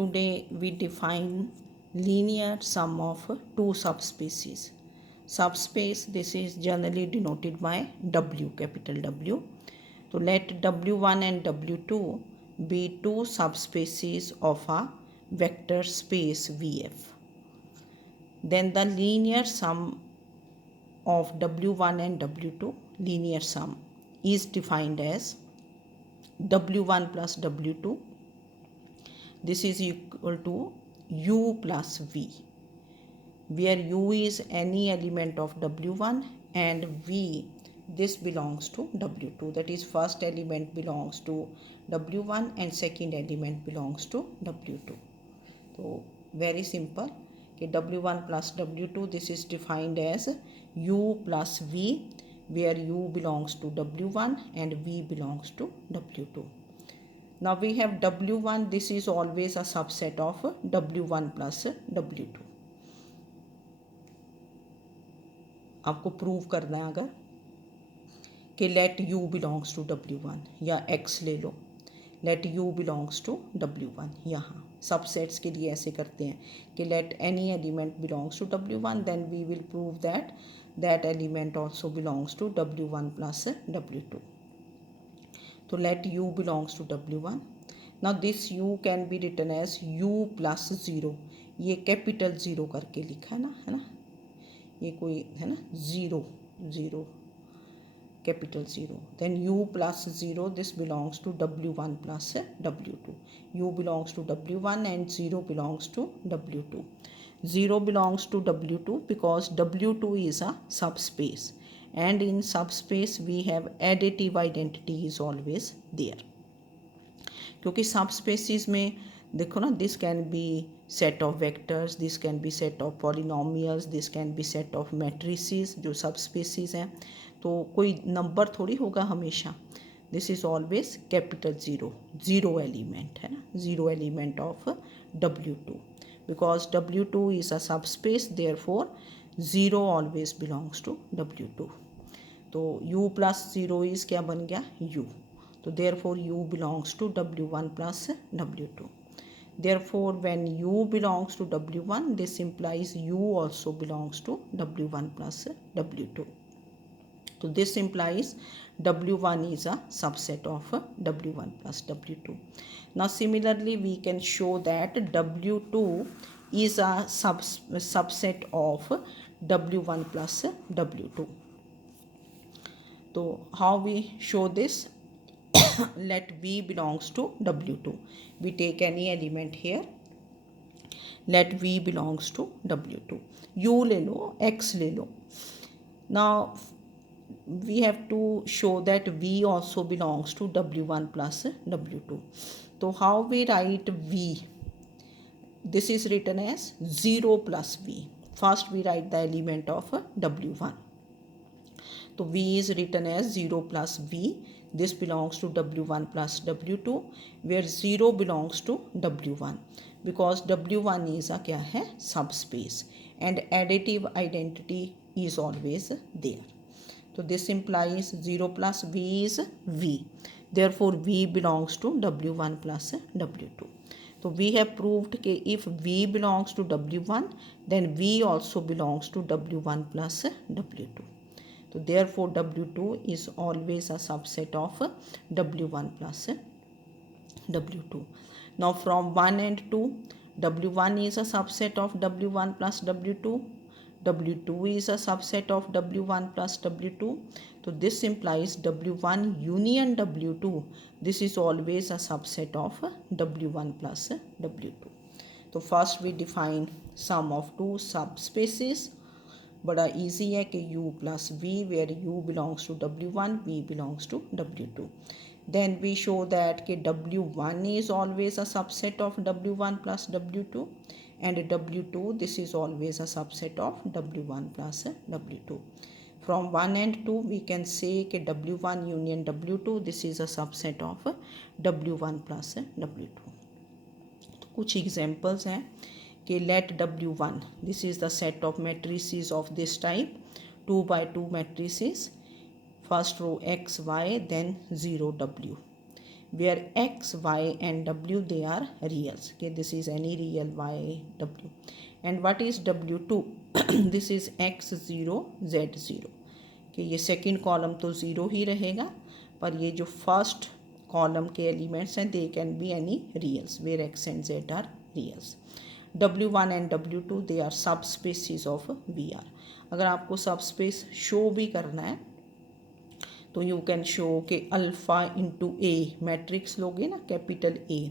Today we define linear sum of two subspecies. Subspace, this is generally denoted by W, capital W. So let W1 and W2 be two subspecies of a vector space VF. Then the linear sum of W1 and W2, linear sum, is defined as W1 plus W2. This is equal to U plus V, where U is any element of W1 and V, this belongs to W2. That is, first element belongs to W1 and second element belongs to W2. So very simple. Okay, W1 plus W2, this is defined as U plus V, where U belongs to W1 and V belongs to W2. Now we have W1, this is always a subset of W1 plus W2. आपको prove करना है अगर कि late U belongs to W1 या X ले लो, let U belongs to W1. यहाँ subsets के लिए ऐसे करते हैं कि let any element belongs to W1, then we will prove that that element also belongs to W1 plus W2. So let U belongs to W1. Now this U can be written as U plus 0. ये capital zero करके लिखा है ना, ये कोई है ना, zero capital zero. Then U plus 0, this belongs to W1 plus W2. U belongs to W1 and 0 belongs to W2. 0 belongs to W2 because W2 is a subspace. And in subspace we have additive identity is always there. क्योंकि subspaces में देखो ना, this can be set of vectors, this can be set of polynomials, this can be set of matrices. जो subspaces हैं तो कोई number थोड़ी होगा हमेशा. This is always capital zero element है ना, zero element of W2. Because W2 is a subspace, therefore 0 always belongs to W2. तो U plus 0 is क्या बन गया, U. तो therefore U belongs to W1 plus W2. Therefore when U belongs to W1, this implies U also belongs to W1 plus W2. So this implies W1 is a subset of W1 plus W2. Now similarly we can show that W2 is a subset of W1 plus W2. So how we show this? Let V belongs to W2. We take any element here. Let V belongs to W2. U ले लो, X ले लो. Now we have to show that V also belongs to W1 plus W2. So how we write V? This is written as 0 plus V. First we write the element of W1. So V is written as 0 plus V. This belongs to W1 plus W2, where 0 belongs to W1 because W1 is a क्या है, subspace, and additive identity is always there. So this implies 0 plus V is V. Therefore V belongs to W1 plus W2. So we have proved that if V belongs to W1, then V also belongs to W1 plus W2. So therefore W2 is always a subset of W1 plus W2. Now from 1 and 2, W1 is a subset of W1 plus W2. W2 is a subset of W1 plus W2. So this implies W1 union W2. This is always a subset of W1 plus W2. So first we define sum of two subspaces. बड़ा easy है कि U plus V, where U belongs to W1, V belongs to W2. Then we show that कि W1 is always a subset of W1 plus W2, and W2, this is always a subset of W1 plus W2. From 1 and 2 we can say कि W1 union W2, this is a subset of W1 plus W2. तो कुछ examples हैं कि let W1, this is the set of matrices of this type, 2 by 2 matrices, first row X, Y, then 0 W, where x, y and w they are reals. Okay, this is any real y, w. And what is w2? this is x0, z0. कि ये second column तो zero ही रहेगा, पर ये जो first column के elements हैं they can be any reals where x and z are reals. W1 and W2 they are subspaces of VR. अगर आपको सब स्पेस शो भी करना है तो यू कैन शो कि अल्फ़ा इंटू ए मैट्रिक्स लोगे ना, capital A,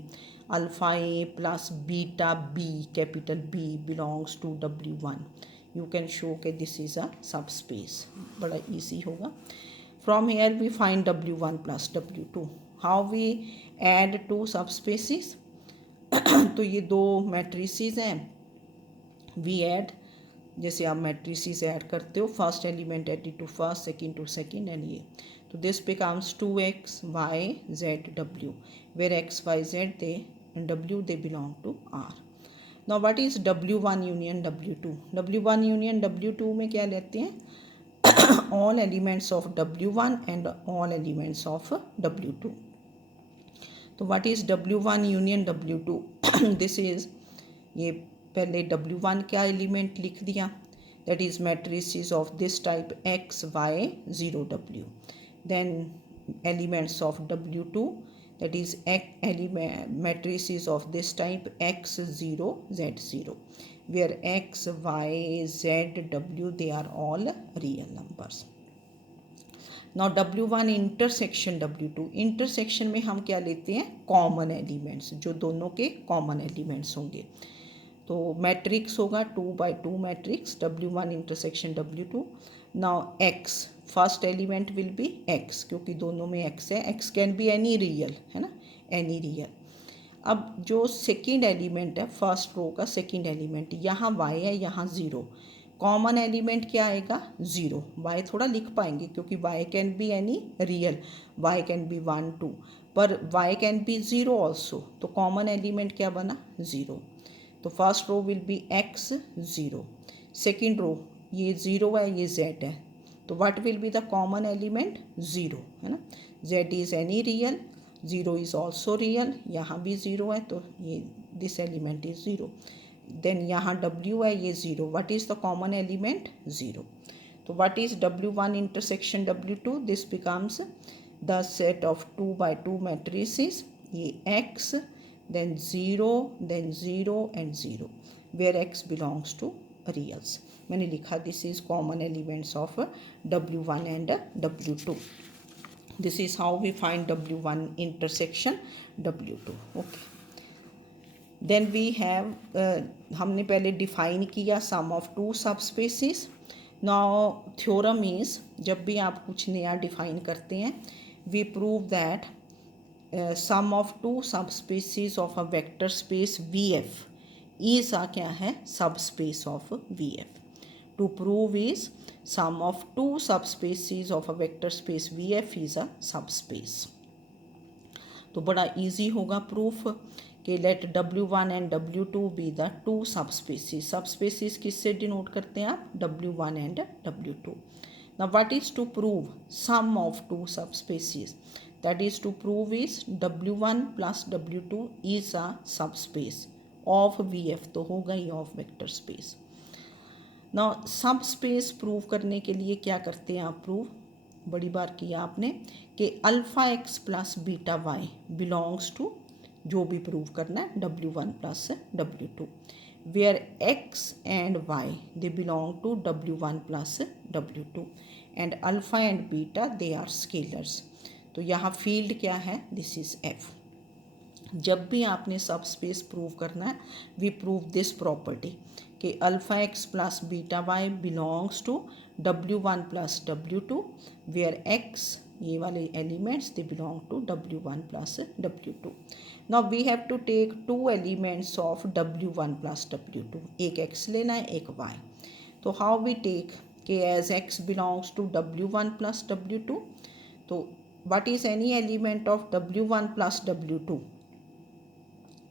alpha A plus beta B capital B belongs to W1. you can show कि this is a subspace. बड़ा easy होगा. From here we find W1 plus W2. How we add two subspaces? तो ये दो matrices हैं, we add, जैसे आप matrices add करते हो, first element added to first, second to second and ये. तो this becomes 2x y z w, where x y z they and w they belong to R. Now what is W1 union W2? W1 union W2 में क्या लेते हैं? all elements of W1 and all elements of W2. तो what is W1 union W2? this is, ये पहले W1 क्या element लिख दिया, that is matrices of this type x y 0 w. Then elements of W2, that is matrices of this type x0 z0, where x y z w they are all real numbers. Now W1 intersection W2, intersection में हम क्या लेते हैं? Common elements, जो दोनों के common elements होंगे. तो मैट्रिक्स होगा 2x2 matrix W1 intersection W2. Now x first element will be x, क्योंकि दोनों में x है. x can be any real, है ना, एनी रियल. अब जो सेकंड एलिमेंट है, फर्स्ट रो का सेकंड एलिमेंट, यहाँ y है, यहाँ 0. कॉमन एलिमेंट क्या आएगा? 0. y थोड़ा लिख पाएंगे क्योंकि y can be any real, y can be 1 2, पर y कैन बी 0 ऑल्सो. तो कॉमन एलिमेंट क्या बना? 0. तो first row will be x 0. Second row ये 0 है, ये z है, तो what will be the common element? 0, है ना. z is any real, 0 is also real, यहाँ भी 0 है, तो ये दिस एलिमेंट इज़ 0. देन यहाँ w है, ये 0. What is the common element? 0. तो what is W1 intersection W2? This becomes the set of 2x2 matrices, ये x, then 0, then 0 and 0, where x belongs to reals. मैंने लिखा this is common elements of W1 and W2. This is how we find W1 intersection W2. Okay, then we have, हमने पहले define किया sum of two subspaces. Now theorem is, जब भी आप कुछ नया डिफाइन करते हैं, we prove that sum of two subspaces of a vector space VF is a क्या है? subspace of VF. To prove is sum of two subspaces of a vector space VF is a subspace. तो बड़ा easy होगा proof कि let W1 and W2 be the two subspaces. Subspaces किससे denote करते हैं आप? W1 and W2. Now what is to prove sum of two subspaces? That is to prove is W1 plus W2 is a subspace of VF, तो होगा ही of vector space. Now subspace prove करने के लिए क्या करते हैं आप? Prove बड़ी बार किया आपने कि alpha x plus beta y belongs to, जो भी प्रूव करना है, W1 plus W2, where x and y they belong to W1 plus W2 and alpha and beta they are scalars. तो यहाँ फील्ड क्या है? This is F. जब भी आपने सब स्पेस प्रूव करना है, वी प्रूव दिस प्रॉपर्टी कि alpha x plus beta y belongs to W1 plus W2, where x, ये वाले elements they belong to W1 plus W2. Now we have to take two elements of W1 plus W2. एक x लेना है, एक y. तो how we take कि as x belongs to W1 plus W2, तो what is any element of W1 plus W2?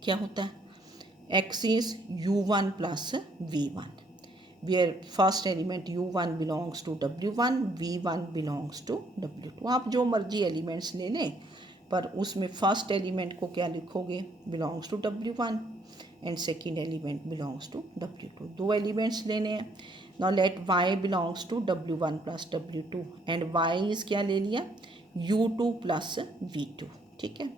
क्या होता है? x is U1 plus V1, where first element U1 belongs to W1, V1 belongs to W2. आप जो मर्जी elements ले लें, पर उसमें फर्स्ट एलिमेंट को क्या लिखोगे, belongs to W1 and second element belongs to W2। दो एलिमेंट्स लेने हैं। Now let y belongs to W1 plus W2 and y is क्या ले लिया, U2 प्लस V2। ठीक है,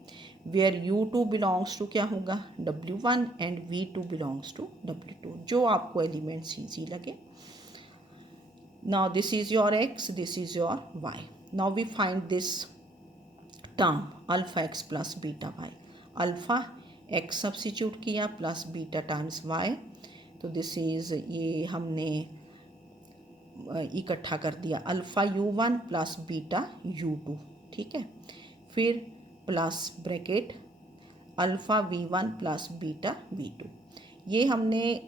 वेयर U2 बिलोंग्स टू क्या होगा, W1 and V2 belongs to W2, जो आपको एलिमेंट्स ईजी लगे। Now this is your x, this is your y. Now we find this term alpha x plus beta y. Alpha x substitute किया plus beta times y, तो this is, ये हमने इकट्ठा कर दिया, alpha u1 plus beta u2। ठीक है, फिर plus bracket alpha v1 plus beta v2। ये हमने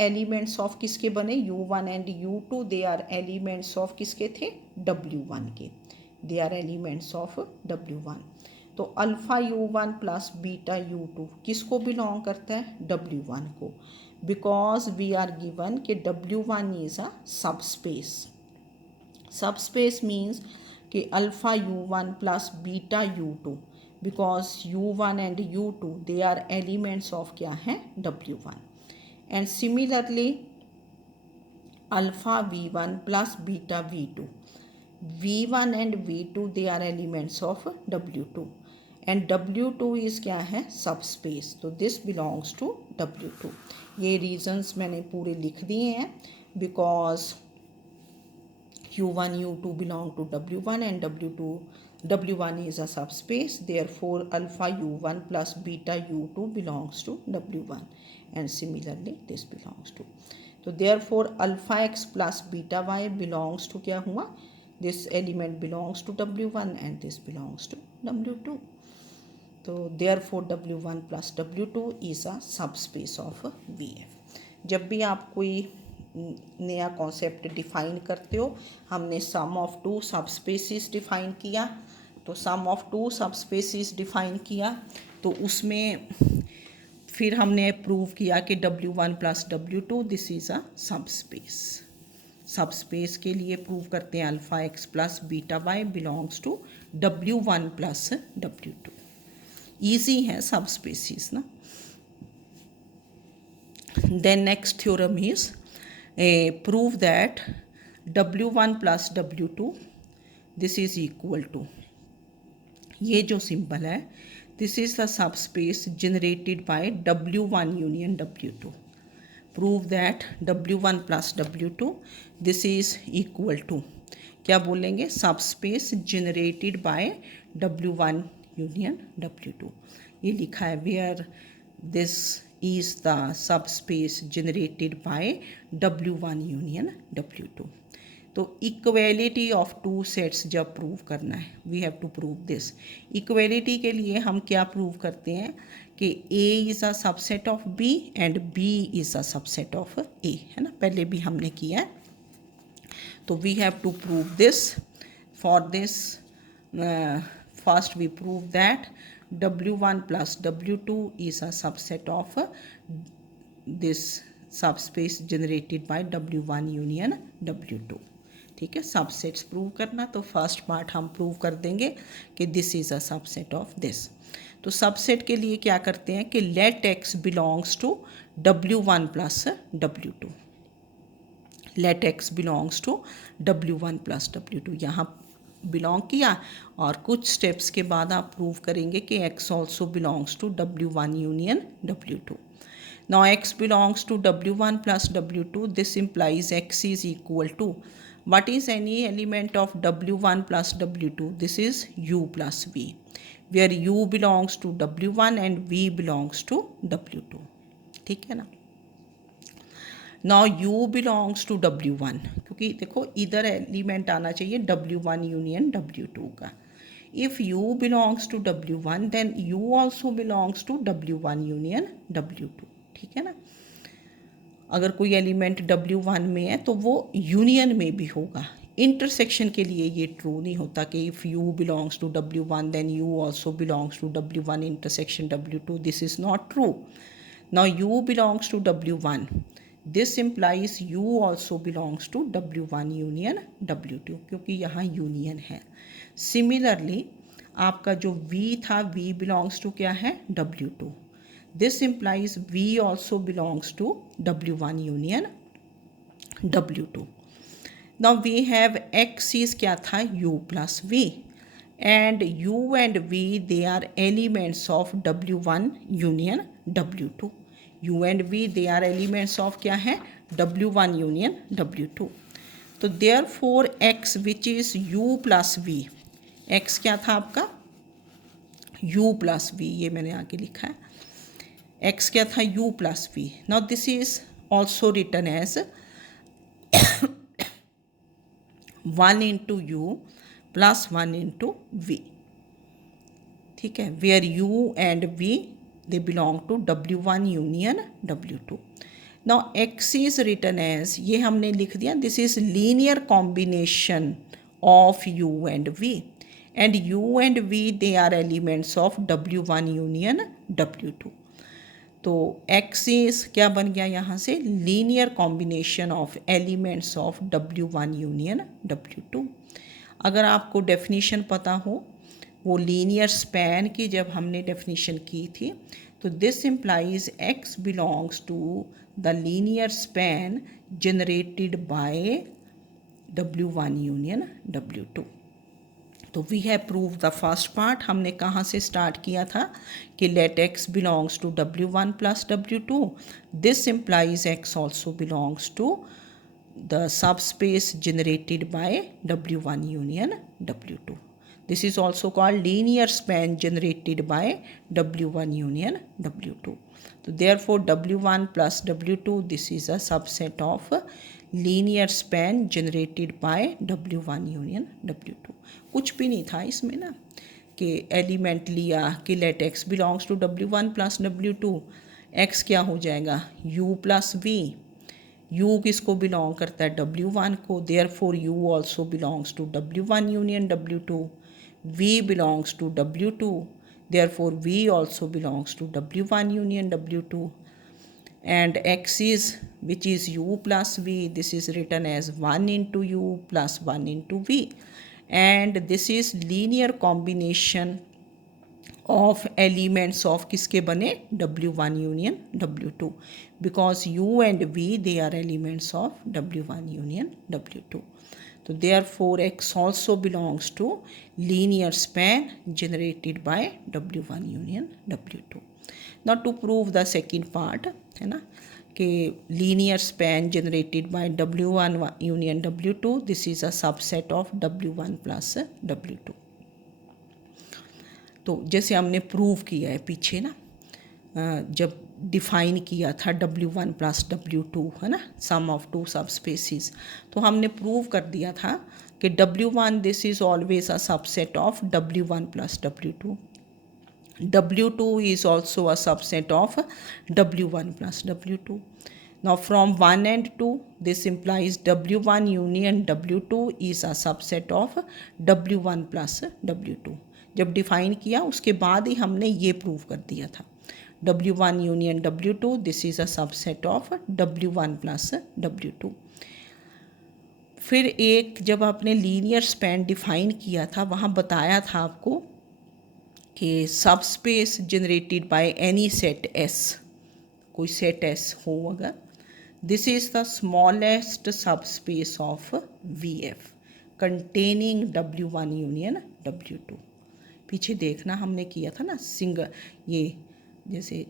एलिमेंट्स ऑफ किसके बने, u1 and u2, they are elements of किसके थे, W1 के, दे आर एलिमेंट्स ऑफ W1। तो alpha u1 plus beta u2 किसको बिलोंग करता है, W1 को, बिकॉज वी आर गिवन कि W1 is a subspace. Subspace means कि alpha u1 plus beta u2, because u1 and u2 they are elements of क्या हैं, W1। And similarly alpha v1 plus beta v2, v1 and v2 they are elements of w2 and w2 is क्या है, सब space, तो this belongs to w2। ये reasons मैंने पूरे लिख दिए हैं, because u1 u2 belong to w1 and w1 is a subspace, therefore alpha u1 plus beta u2 belongs to w1 and similarly this belongs to, तो therefore alpha x plus beta y belongs to क्या हुआ, this element belongs to w1 and this belongs to w2, तो therefore w1 plus w2 is a subspace of vf। जब भी आप कोई नया concept define करते हो, हमने sum of two subspaces define किया, तो sum of two subspaces define किया, तो उसमें फिर हमने प्रूव किया कि W1 plus W2 this is a subspace. Subspace के लिए प्रूव करते हैं alpha x plus beta y belongs to W1 plus W2। Easy है सबस्पेसिस ना। Then next theorem is prove that W1 plus W2 this is equal to, ये जो symbol है, this is the subspace generated by W1 union W2। prove that W1 plus W2 this is equal to, क्या बोलेंगे, subspace generated by W1 union W2। ये लिखा है where this is the subspace generated by W1 union W2। तो equality of two sets जब prove करना है, we have to prove this. Equality के लिए हम क्या प्रूव करते हैं कि A is a subset of B and B is a subset of A, है ना, पहले भी हमने किया है। तो we have to prove this. For this first we prove that W1 plus W2 is a subset of this subspace generated by W1 union W2। ठीक है, सबसेट्स प्रूव करना, तो फर्स्ट पार्ट हम प्रूव कर देंगे कि this is a subset of this. तो subset के लिए क्या करते हैं कि let x belongs to W1 plus W2, let x belongs to W1 plus W2, यहाँ बिलोंग किया और कुछ स्टेप्स के बाद आप प्रूव करेंगे कि x also belongs to W1 union W2। Now x belongs to W1 plus W2, this implies x is equal to what is any element of W1 plus W2, this is u plus v, where u belongs to W1 and v belongs to W2। ठीक है ना। Now u belongs to W1, क्योंकि देखो इधर element आना चाहिए W1 union W2 का। If u belongs to W1 then u also belongs to W1 union W2। ठीक है ना, अगर कोई एलिमेंट W1 में है तो वो यूनियन में भी होगा। इंटरसेक्शन के लिए ये ट्रू नहीं होता कि if u belongs to W1 then u also belongs to W1 intersection W2, this is not true. Now u belongs to W1, this implies u also belongs to W1 union W2, क्योंकि यहाँ union है। Similarly आपका जो V था V belongs to क्या है W2. This implies V also belongs to W1 union W2. Now we have X is क्या था U plus V and U and V they are elements of W1 union W2. U and V they are elements of क्या है W1 union W2. तो therefore X which is U plus V, X क्या था आपका U plus V, ये मैंने आगे लिखा है X क्या था U plus V. Now this is also written as 1 into U plus 1 into V. ठीक है, where U and V they belong to W1 union W2. Now X is written as, ये हमने लिख दिया, this is linear combination of U and V and U and V they are elements of W1 union W2. तो X is क्या बन गया यहाँ से linear combination of elements of W1 union W2. अगर आपको डेफिनेशन पता हो वो लीनियर स्पैन की जब हमने डेफिनेशन की थी, तो this implies X belongs to the linear span generated by W1 union W2. तो we have prove the first part. हमने कहाँ से स्टार्ट किया था कि let X belongs to W1 plus W2. This implies X also belongs to the subspace generated by W1 union W2. This is also called linear span generated by W1 union W2. So therefore W1 plus W2 this is a subset of linear span generated by W1 union W2. कुछ भी नहीं था इसमें ना कि element लिया कि let X belongs to W1 plus W2. X क्या हो जाएगा U प्लस V. U किसको बिलोंग करता है W1 को, therefore U also belongs to W1 union W2. V belongs to W2, therefore V also belongs to W1 union W2. And X is which is U plus V, this is written as 1 into U plus 1 into V. And this is linear combination of elements of किसके बने W1 union W2, because U and V they are elements of W1 union W2. So therefore X also belongs to linear span generated by W1 union W2. Now to prove the second part है ना कि linear span generated by W1 union W2, this is a subset of W1 plus W2. तो जैसे हमने prove किया है पीछे ना जब डिफ़ाइन किया था W1 प्लस W2 है ना सम ऑफ टू सब स्पेसिस, तो हमने प्रूव कर दिया था कि W1 this is always a subset of W1 plus W2. W2 is also a subset of W1 plus W2. Now from 1 and 2 this implies W1 union W2 is a subset of W1 plus W2. जब define किया उसके बाद ही हमने ये prove कर दिया था W1 union W2 this is a subset of W1 plus W2. फिर एक जब आपने लीनियर स्पैन डिफ़ाइन किया था वहाँ बताया था आपको कि सब space generated by any set S, कोई सेट S हो अगर, this is the smallest subspace of VF containing W1 union W2. पीछे देखना हमने किया था ना सिंगल ये जैसे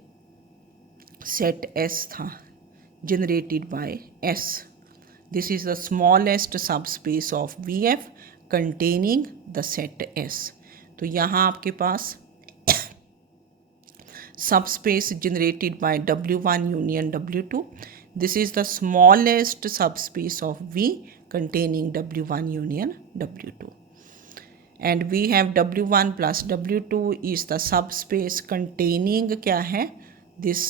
सेट S था generated by S, this is the smallest subspace of VF containing the set S. तो यहाँ आपके पास subspace generated by W1 union W2, this is the smallest subspace of V containing W1 union W2. And we have W1 plus W2 is the subspace containing क्या है this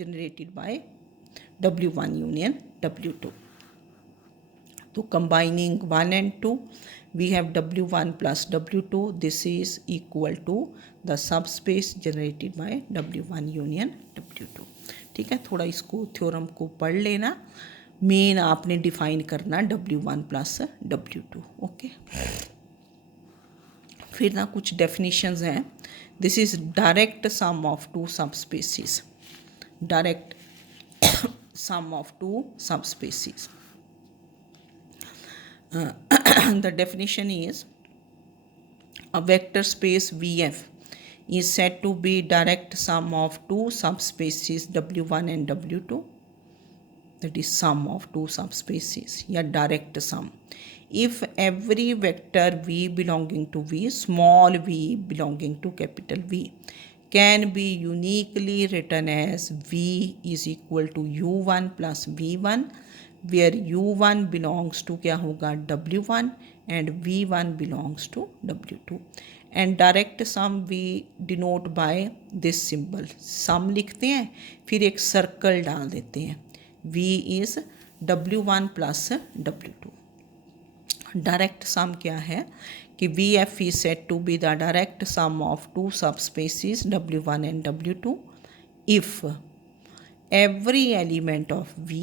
generated by W1 union W2. तो combining 1 and 2 we have W1 plus W2, this is equal to the subspace generated by W1 union W2. ठीक है, थोड़ा इसको theorem को पढ़ लेना. मेन आपने डिफाइन करना W1 प्लस W2. ओके फिर ना कुछ डेफिनेशंस हैं. This is direct sum of two subspaces. Direct sum of two subspecies. The definition is a vector space VF is said to be direct sum of two subspecies W1 and W2. That is sum of two subspecies, या direct sum. If every vector V belonging to V, small v belonging to capital V, can be uniquely written as V is equal to U1 plus V1, where U1 belongs to क्या होगा W1 and V1 belongs to W2. And direct sum we denote by this symbol. sum लिखते हैं, फिर एक circle डाल देते हैं. V is W1 plus W2. Direct sum क्या है कि V F is set to be the direct sum of two subspaces W1 and W2 if every element of V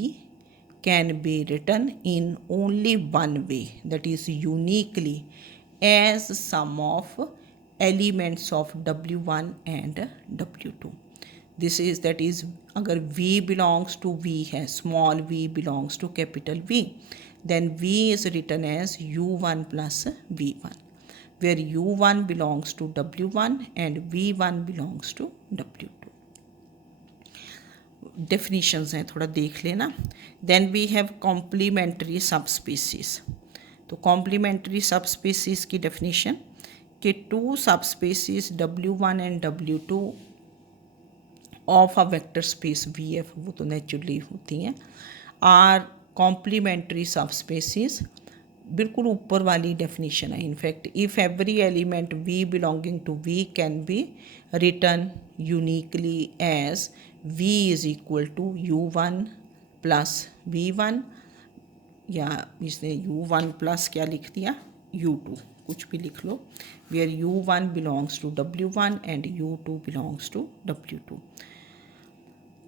can be written in only one way, that is uniquely as sum of elements of W1 and W2. This is, that is, अगर V belongs to V है, small v belongs to capital V, then V is written as U1 plus V1, where U1 belongs to W1 and V1 belongs to W2. Definitions हैं, थोड़ा देख लेना. Then we have complementary subspecies. तो complementary subspecies की definition कि two subspecies W1 and W2 of a vector space VF, वो तो naturally होती हैं, are complementary subspecies. बिल्कुल ऊपर वाली डेफिनेशन है. In fact if every element V belonging to V can be written uniquely as V is equal to U1 plus V1, या इसने U1 प्लस क्या लिख दिया U2, कुछ भी लिख लो, where U1 belongs to W1 and U2 belongs to W2.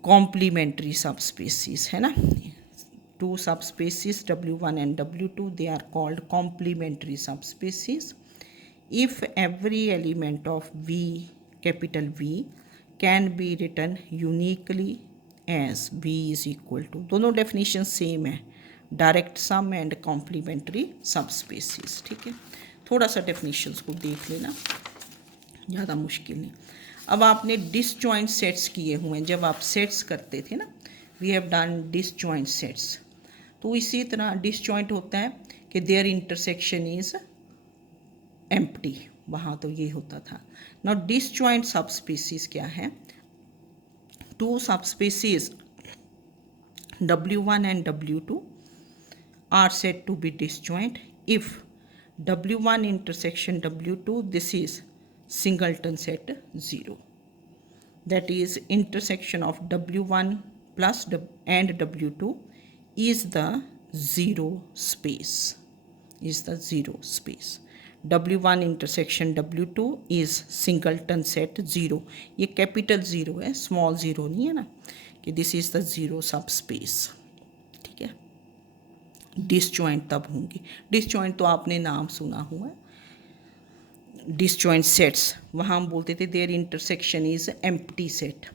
Complementary subspaces है ना. Two subspecies W1 and W2, they are called complementary subspecies. If every element of V, capital V, can be written uniquely as V is equal to, दोनों definition same है, direct sum and complementary subspecies. ठीक है, थोड़ा सा definitions को देख लेना, ज़्यादा मुश्किल नहीं. अब आपने डिसजॉइंट सेट्स किए हुए हैं, जब आप सेट्स करते थे ना, we have done disjoint sets. तो इसी तरह डिसजॉइंट होता है कि देयर इंटरसेक्शन इज एम्प्टी, वहाँ तो ये होता था. नाउ डिसजॉइंट सबस्पीसीज क्या है? Two subspaces W1 and W2 are said to be disjoint if W1 intersection W2, this is singleton set 0. That is, intersection of W1 plus and W2 is the zero space, is the zero space. W1 intersection W2 is singleton set 0. ये capital 0 है, small 0 नहीं है ना, कि this is the zero सब space. ठीक है, disjoint तब होंगी. डिसजॉइंट तो आपने नाम सुना हुआ है, डिसजॉइंट सेट्स, वहाँ हम बोलते थे their intersection is empty set.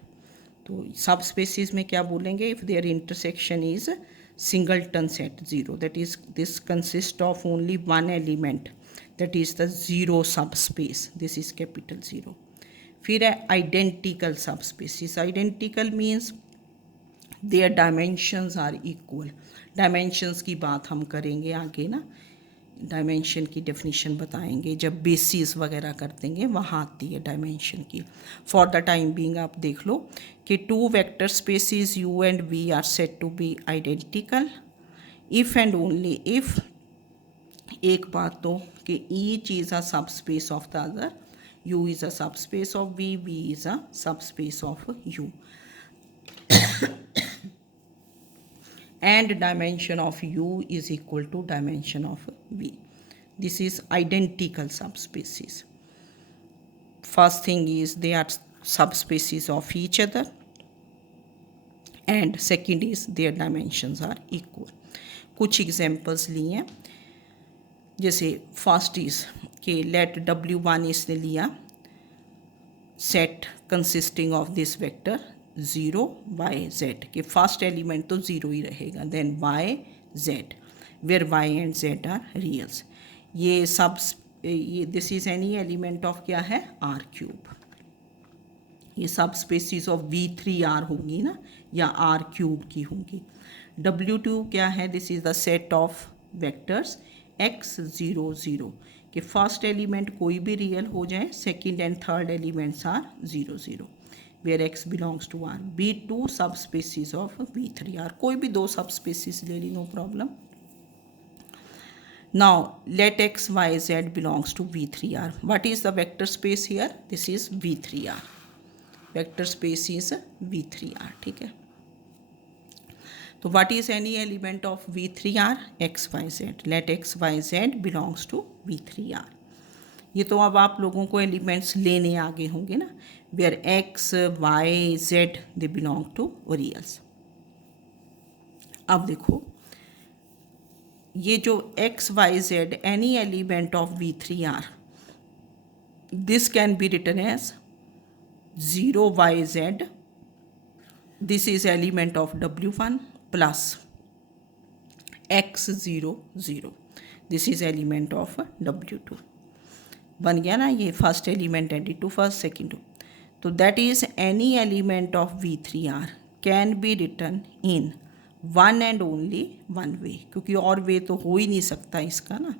तो सब स्पेसिस में क्या बोलेंगे? If their intersection is singleton set 0, that is, this consists of only one element, that is the zero subspace, this is capital 0. फिर है identical subspaces. Identical means their dimensions are equal. dimensions की बात हम करेंगे आगे ना, dimension की definition बताएंगे जब बेसिस वगैरह कर देंगे, वहाँ आती है डायमेंशन की. फॉर द टाइम बीइंग आप देख लो कि two vector spaces U and V are set to be identical if and only if, एक बात तो कि each is a subspace of the other, U is a subspace of V, V is a subspace of U, and dimension of U is equal to dimension of V. This is identical subspecies. First thing is they are subspecies of each other, and second is their dimensions are equal. कुछ examples लिए हैं. जैसे first is कि let W1 इसने लिया set consisting of this vector 0 y z कि first element तो 0 ही रहेगा, then y z where y and z are reals. ये सब ये this is any element of क्या है R क्यूब। ये सब स्पेसिस ऑफ V3R होंगी ना, या R क्यूब की होंगी। W2 क्या है, this is the set of vectors x 0 0 कि फर्स्ट एलिमेंट कोई भी रियल हो जाए, second and third elements are 0 0 where x belongs to R। B2 सब स्पेसिस ऑफ V3R, कोई भी दो सब स्पेसिस ले ली, no problem. Now let x y z belongs to V3R. What is the vector space here? This is V3R. Vector space is V3R. ठीक है, तो what is any element of V3R? x y z. Let x y z belongs to V3R. ये तो अब आप लोगों को elements लेने आगे होंगे ना, where x y z they belong to reals। अब देखो ये जो x y z any element of V3R, this can be written as 0 y z, this is element of W1 plus x 0 0, this is element of W2। बन गया ना, ये first element added to first second to, तो that is any element of V3R can be written in one and only one way, क्योंकि और वे तो हो ही नहीं सकता इसका ना।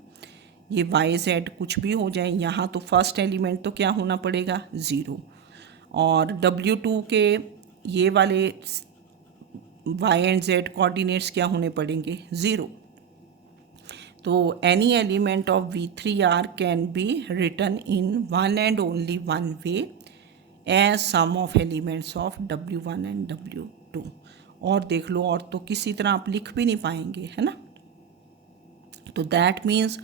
ये वाई जेड कुछ भी हो जाए, यहाँ तो फर्स्ट एलिमेंट तो क्या होना पड़ेगा 0, और W2 के ये वाले वाई एंड जेड कोऑर्डिनेट्स क्या होने पड़ेंगे 0। तो any element of V3R can be written in one and only one way as some of elements of W1 and W2। और देख लो, और तो किसी तरह आप लिख भी नहीं पाएंगे, है ना। तो that means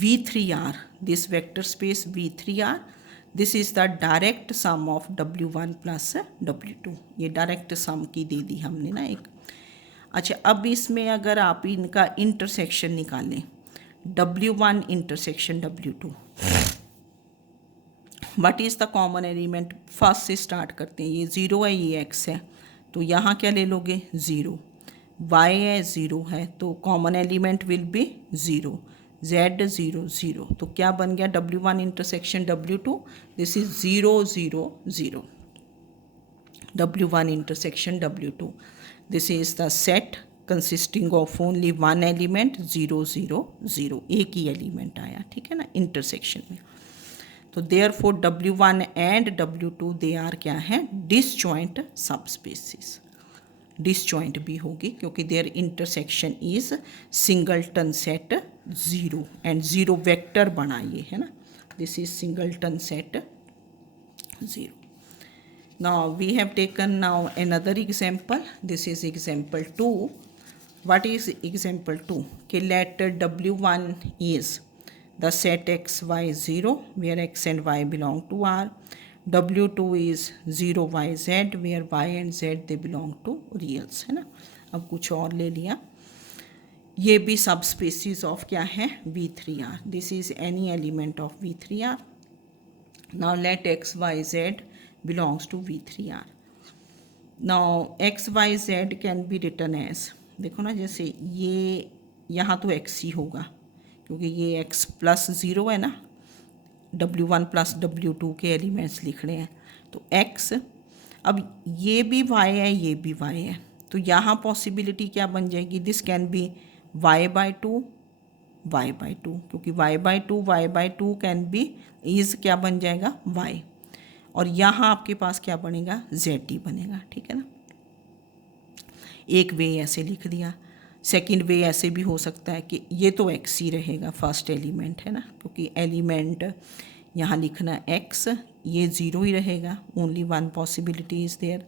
V3R, this vector space V3R, this is the direct sum of W1 plus W2। ये डायरेक्ट सम की दे दी हमने ना एक। अच्छा, अब इसमें अगर आप इनका इंटरसेक्शन निकालें, W1 intersection W2, what is the common element, first से स्टार्ट करते हैं। ये 0 है, ये x है, तो यहाँ क्या ले लोगे 0, y है 0 है, तो common element will be 0, z 0 0, तो क्या बन गया W1 intersection W2, this is 0 0 0, W1 intersection W2, this is the set consisting of only one element 0 0 0, एक ही एलिमेंट आया, ठीक है ना इंटरसेक्शन में। तो therefore W1 and W2 they are क्या है डिसजॉइंट सबस्पेसिस। डिसजॉइंट भी होगी क्योंकि their intersection is singleton set 0 and 0 vector बना ये, है ना, this is singleton set 0। Now we have taken now another example, this is example 2। What is example 2 कि let W1 is the set x y 0 where x and y belong to R, W2 is 0 y z where y and z they belong to reals, है ना। अब कुछ और ले लिया, ये भी सब स्पेसिस ऑफ क्या है V3R, this is any element of V3R। Now let x y z belongs to V3R। Now x y z can be written as, देखो ना, जैसे ये यहाँ तो x ही होगा क्योंकि ये x प्लस 0 है ना, W1 प्लस W2 के एलिमेंट्स लिख रहे हैं, तो x, अब ये भी y है, ये भी y है, तो यहाँ पॉसिबिलिटी क्या बन जाएगी, this can be y/2 y/2, क्योंकि y/2 कैन बी इज क्या बन जाएगा y, और यहाँ आपके पास क्या बनेगा z बनेगा, ठीक है ना। एक वे ऐसे लिख दिया, सेकेंड वे ऐसे भी हो सकता है कि ये तो x ही रहेगा फर्स्ट एलिमेंट, है ना, क्योंकि एलिमेंट यहाँ लिखना x, ये 0 ही रहेगा, only one possibility is there.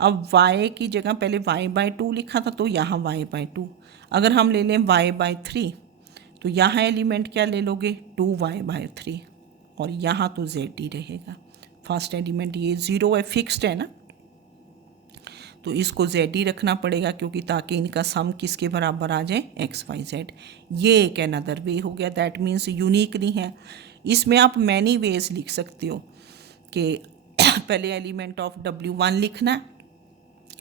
अब y की जगह पहले y/2 लिखा था, तो यहाँ y/2, अगर हम ले लें y/3 तो यहाँ एलिमेंट क्या ले लोगे 2y/3, और यहाँ तो z ही रहेगा, फर्स्ट एलिमेंट ये 0 है, फिक्स्ड है ना। तो इसको जेड ही रखना पड़ेगा, क्योंकि ताकि इनका सम किसके बराबर आ जाए, एक्स वाई जेड। ये एक अनदर वे हो गया, दैट मीन्स यूनिक नहीं है। इसमें आप मैनी वेज लिख सकते हो कि पहले एलिमेंट ऑफ W1 लिखना है,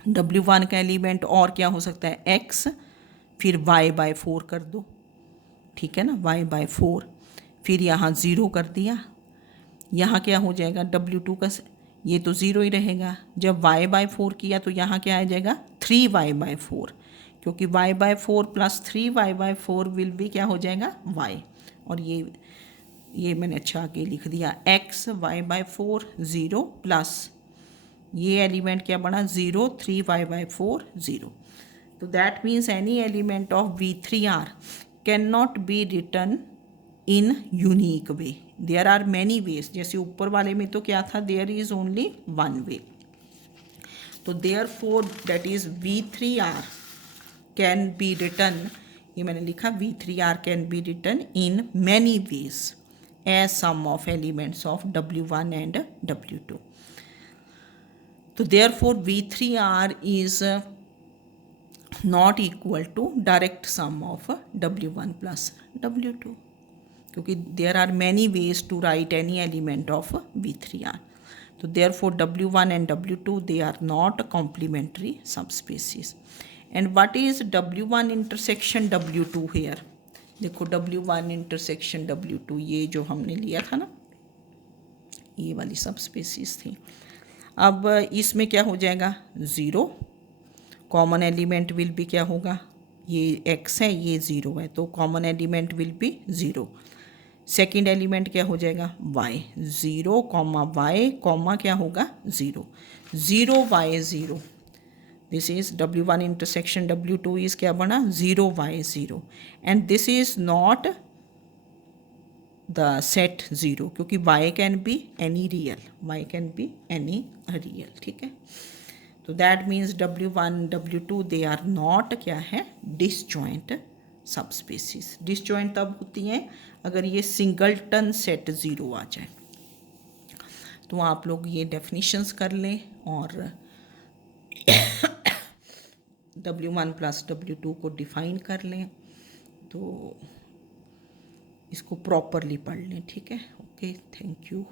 W1 का एलिमेंट और क्या हो सकता है, x, फिर y/4 कर दो, ठीक है ना, y/4, फिर यहाँ 0 कर दिया, यहाँ क्या हो जाएगा, W2 का ये तो 0 ही रहेगा। जब y/4 किया तो यहाँ क्या आ जाएगा, 3y/4, क्योंकि y/4 प्लस 3y/4 विल भी क्या हो जाएगा, y। और ये मैंने अच्छा आगे लिख दिया, x y/4 0 प्लस ये एलिमेंट क्या बना, 0 3y/4 0। तो that means any element of V3R can not be return in unique way, there are many ways. जैसे ऊपर वाले में तो क्या था, there is only one way. तो therefore that is V3R can be return, ये मैंने लिखा V3R can be return in many ways as some of elements of W1 and W2। तो therefore V3R is not equal to direct sum of W1 plus W2, क्योंकि there are many ways to write any element of V3R. तो therefore W1 and W2 they are not complementary subspecies. And what is W1 intersection W2 here? देखो W1 intersection W2 ये जो हमने लिया था ना, ये वाली सबस्पेसीज थी। अब इसमें क्या हो जाएगा, 0, कॉमन एलिमेंट विल भी क्या होगा, ये x है ये 0 है, तो common element will be 0। Second element क्या हो जाएगा, y, 0 y कॉमा क्या होगा, 0 0 y 0। This is W1 intersection W2 is क्या बना, 0 y 0, and this is not the set 0, क्योंकि y can be any real, y can be any real, ठीक है। तो that means W1 W2 they are not क्या है, disjoint सबस्पेसीज। Disjoint तब होती हैं अगर ये सिंगलटन सेट 0 आ जाए। तो आप लोग ये डेफिनेशंस कर लें और W1 प्लस W2 को डिफाइन कर लें, तो इसको प्रॉपरली पढ़ लें, ठीक है। Okay, thank you.